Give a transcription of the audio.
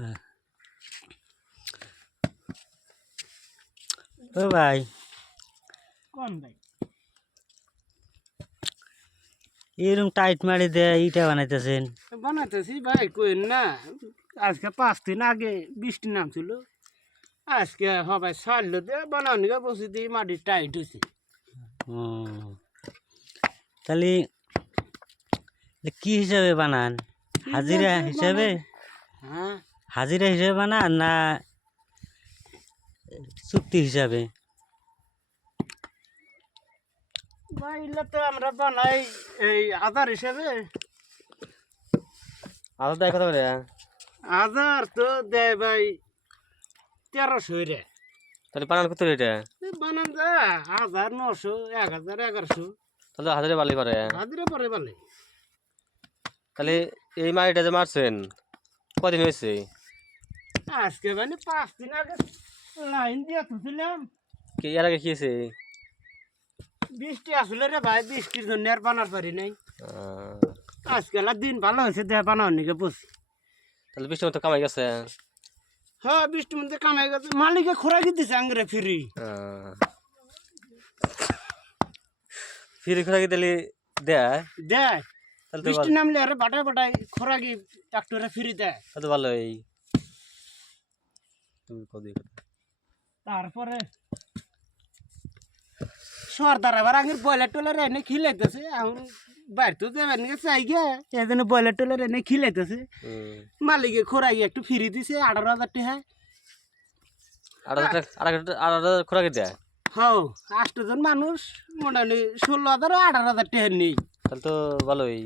হ্যাঁ। ও ভাই কোন ভাই এরকম টাইট মারি দেয় ইটা বানাইতেছেন? বানাইতেছি ভাই কইন না, আজকে 5 দিন আগে বৃষ্টি নামছিল, আজকে সবাই ছাড়লো দিয়ে বানানি বসে দিয়ে মাটি টাইট হয়েছে। ও তাহলে কি হিসাবে বানান? হাজিরা হিসাবে? হ্যাঁ হাজিরা হিসাবে বানান না চুক্তি হিসাবে? ভাই এগুলো তো আমরা বানাই এই আধার হিসাবে। আদা দেয় কত করে? আধার তো দেয় ভাই 1300 রে। তাহলে বানান কত এটা? বানান যায় 1000, 900, 1000, 1100 তাহলে হাজারে বালি করে। হাজিরা পরে বলে। তাহলে এই মাটিটা যে মারছেন কদিন হয়েছে? আজকে মানে 5 দিন আগে লাইন দিয়ে তুলছিলাম, কি এর আগে কি হয়েছে? বৃষ্টি আসলে রে ভাই, বৃষ্টির জন্য আর বানার পারি নাই। আহ, আজকাল আর দিন ভালো হয়েছে দেয়া বানার নিকে বসি। তাহলে বৃষ্টির মতো কামাই গেছে। হ্যাঁ বৃষ্টির মধ্যে কামাই গেছে, মালিকে খোরাকি দিছে আঙ্গরে ফ্রি। ফিরে খোরাকি দিলে দেয়? দেয় তাহলে তো বৃষ্টি নামলে আরে বাটায় বাটায় খোরাকি ট্রাক্টরে ফ্রি দেয়। তো ভালোই। তুমি কদি তারপরে সর্দার আবার আগের বয়লার টলার এনে খিলাইতেছে, এখন বাইর তো যাবেন নিয়ে চাই গে, এই জন্য বয়লার টলার এনে খিলাইতেছে। মালিকে খোরাকি একটু ফ্রি দিছে 18,000 টাকা। 8,000 খোরাকি দেয়? হ্যাঁ 8 জন মানুষ মোটামুটি 16,000 18,000 টাকা নেই। তাহলে তো ভালোই।